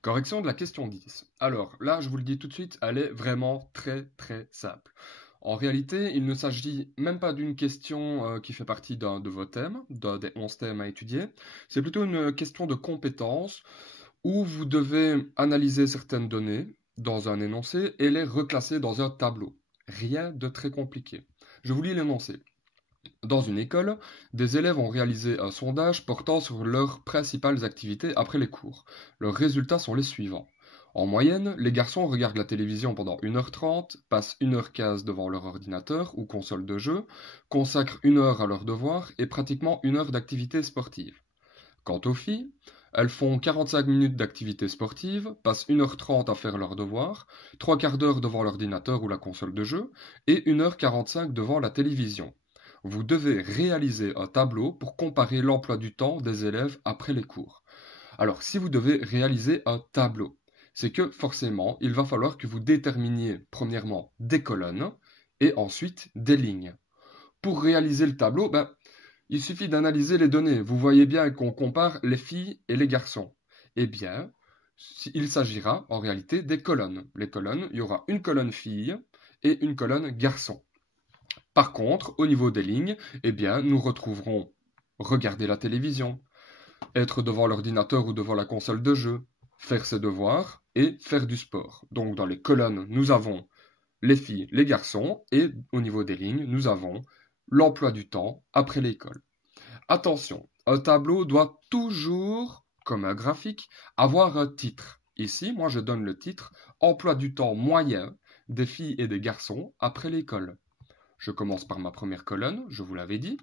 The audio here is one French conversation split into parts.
Correction de la question 10. Alors là, je vous le dis tout de suite, elle est vraiment très simple. En réalité, il ne s'agit même pas d'une question qui fait partie d'un de vos thèmes, d'un des 11 thèmes à étudier. C'est plutôt une question de compétence où vous devez analyser certaines données dans un énoncé et les reclasser dans un tableau. Rien de très compliqué. Je vous lis l'énoncé. Dans une école, des élèves ont réalisé un sondage portant sur leurs principales activités après les cours. Leurs résultats sont les suivants. En moyenne, les garçons regardent la télévision pendant 1h30, passent 1h15 devant leur ordinateur ou console de jeu, consacrent 1 heure à leurs devoirs et pratiquement 1 heure d'activité sportive. Quant aux filles, elles font 45 minutes d'activité sportive, passent 1h30 à faire leurs devoirs, 3/4 d'heure devant l'ordinateur ou la console de jeu et 1h45 devant la télévision. Vous devez réaliser un tableau pour comparer l'emploi du temps des élèves après les cours. Alors, si vous devez réaliser un tableau, c'est que forcément, il va falloir que vous déterminiez premièrement des colonnes et ensuite des lignes. Pour réaliser le tableau, il suffit d'analyser les données. Vous voyez bien qu'on compare les filles et les garçons. Eh bien, il s'agira en réalité des colonnes. Les colonnes, il y aura une colonne fille et une colonne garçon. Par contre, au niveau des lignes, eh bien, nous retrouverons regarder la télévision, être devant l'ordinateur ou devant la console de jeu, faire ses devoirs et faire du sport. Donc dans les colonnes, nous avons les filles, les garçons et au niveau des lignes, nous avons l'emploi du temps après l'école. Attention, un tableau doit toujours, comme un graphique, avoir un titre. Ici, moi je donne le titre Emploi du temps moyen des filles et des garçons après l'école. Je commence par ma première colonne, je vous l'avais dit,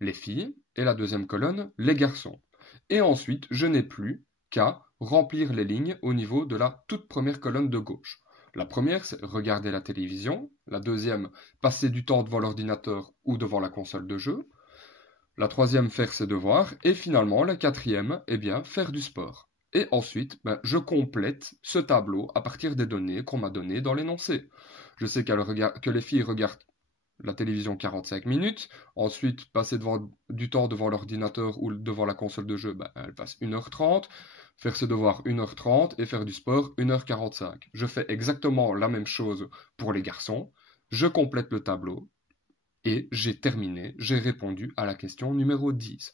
les filles, et la deuxième colonne, les garçons. Et ensuite, je n'ai plus qu'à remplir les lignes au niveau de la toute première colonne de gauche. La première, c'est regarder la télévision. La deuxième, passer du temps devant l'ordinateur ou devant la console de jeu. La troisième, faire ses devoirs. Et finalement, la quatrième, eh bien, faire du sport. Et ensuite, je complète ce tableau à partir des données qu'on m'a données dans l'énoncé. Je sais que les filles regardent la télévision 45 minutes, ensuite passer du temps devant l'ordinateur ou devant la console de jeu, elle passe 1h30, faire ses devoirs 1h30 et faire du sport 1h45. Je fais exactement la même chose pour les garçons, je complète le tableau et j'ai terminé, j'ai répondu à la question numéro 10.